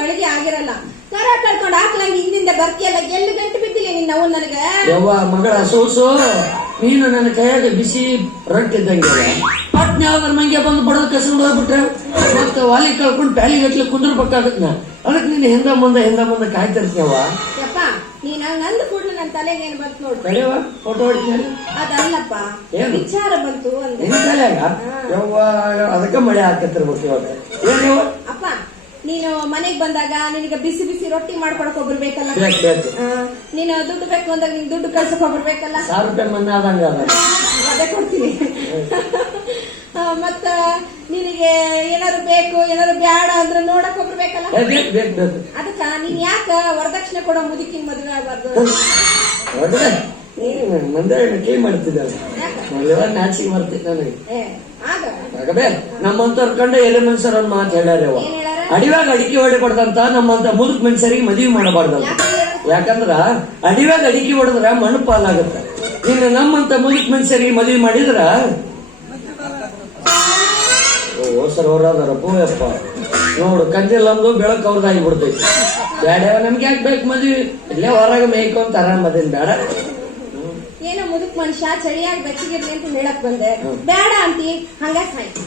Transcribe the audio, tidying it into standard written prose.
ಗಳಿಗೆ ಆಗಿರಲ್ಲ. ಕರ ಕಳ್ಕೊಂಡು ಹಾಕ್ಲಂಗೆ ಹಿಂದಿಂದ ಬರ್ತಿಯಲ್ಲ, ಎಲ್ಲಿ ಗಂಟು ಬಿದ್ದಿಲ್ಲ ನಿನ್ನ ಅವ್ನು ನನಗೆ. ಯವ್ವ ಮಗಳ ಸೋಸು, ನೀನು ನನ್ನ ಕೈಯಾಗ ಬಿಸಿ ರೊಟ್ಟಿ ಇದ್ದಂಗೆ ಪಟ್ನೆ ಯಾವ್ದಾರ ಮಂಗೆ ಬಂದು ಬಡದ ಕಸ್ಕೊಂಡು ಹೋಗ್ಬಿಟ್ರೆ ಮತ್ತೆ ವಾಲಿ ಕಳ್ಕೊಂಡು ಪ್ಯಾಲಿ ಗಟ್ಲಿ ಕುಂದ್ರಬೇಕಾಗತ್ ನಾ. ಅದಕ್ಕೆ ನೀನು ಹಿಂದ ಮುಂದೆ ಕಾಯ್ತಿರ್ತೀಯವ್ವ. ಯಪ್ಪ ನೀನ್ ನಂದು ಕೂಡ್ಲು ನನ್ನ ತಲೆಗೆ ಏನ್ ಬಂತು ನೋಡು. ಕಡೆಯವ ಫೋಟೋ ಹೊಡಿತೀನಿ. ಅದಲ್ಲಪ್ಪ, ವಿಚಾರ ಬಂತು ಅಂದೆ. ನಿನ್ ತಲೆಯಾಗ ಯವ್ವ ಅದಕ್ಕೆ ಮಳೆ ಹಾಕತ್ತಿರ್ಬೇಕು ಇವಾಗ. ಏನಿವ ಅಪ್ಪ, ನೀನು ಮನೆಗ್ ಬಂದಾಗ ನಿನಗೆ ಬಿಸಿ ಬಿಸಿ ರೊಟ್ಟಿ ಮಾಡ್ಕೊಡಕ್ ಒಬ್ರು ಬೇಕಲ್ಲ. ಬೇಕು ನೀನು ದುಡ್ಡು ಬೇಕು ಅಂದಾಗ ನಿನ್ ದುಡ್ಡು ಕಳ್ಸಕ್ ಒಬ್ರು ಬೇಕಲ್ಲ. 1000 ರೂಪಾಯಿ ಮನ್ನಾ ಆದಂಗ ಅದೇ ಕೊಡ್ತೀನಿ. ಮತ್ತ ನಿನಗೆ ಏನಾದ್ರು ಬೇಕು ಏನಾದ್ರು ಬ್ಯಾಡ ಅಂದ್ರೆ ನೋಡಕ್ ಒಬ್ರು ಬೇಕಲ್ಲ. ಬೇಕು ಅದಕ್ಕ ನೀನ್ ಯಾಕ ವರದಕ್ಷಿಣೆ ಕೊಡೋ ಮುದುಕಿನ ಮದುವೆ ಆಗ್ಬಾರ್ದು? ಮಂದೆ ಕೈ ಮಾಡ್ತಿದ್ದಾಳೆ, ನಾಚಿಗೆ ಮಾಡ್ತಿದ್ದ ನನಗೆ. ಆಗಬೇ ನಮ್ಮಂತವ್ರ ಕಂಡ ಎಲೆ ಮನುಷ್ಯರ ಒಂದ್ ಮಾತು ಹೇಳ್ಯಾರವ, ಅಡಿವಾಗ ಅಡಿಕೆ ಹೊಡೆ ಕೊಡ್ದಂತ ನಮ್ಮಂತ ಮುದುಕ್ ಮನುಷ್ಯರಿಗೆ ಮದುವೆ ಮಾಡಬಾರ್ದಂತ. ಯಾಕಂದ್ರ ಅಡಿವಾಗ ಅಡಿಕೆ ಹೊಡೆದ್ರ ಮಣ್ಣು ಪಾಲಾಗತ್ತ. ನೀನು ನಮ್ಮಂತ ಮುದುಕ್ ಮನುಷ್ಯರಿಗೆ ಮದುವೆ ಮಾಡಿದ್ರ ಸರ್ ಹೊರದಾರಪ್ಪ ಯಪ್ಪ ನೋಡು, ಕಂಜಿಲ್ಲಂದು ಬೆಳಕ್ ಅವ್ರದಾಗಿ ಬಿಡ್ತೈತಿ. ಬ್ಯಾಡ ನಮ್ಗೆ ಯಾಕೆ ಬೇಕು ಮದ್ವಿ, ಇಲ್ಲೇ ಹೊರಗೆ ಮೇಯ್ಕೊ ಅಂತ ಆರಾಮದೇನ್ ಬೇಡ. ಏನೋ ಮುದುಕ್ ಮನುಷ್ಯ ಚಳಿಯಾಗಿ ಬೆಚ್ಚಗಿರ್ಲಿ ಅಂತ ಹೇಳಕ್ ಬಂದೆ, ಬೇಡ ಅಂತಿ ಹಂಗ ಸಾಯ್ತು.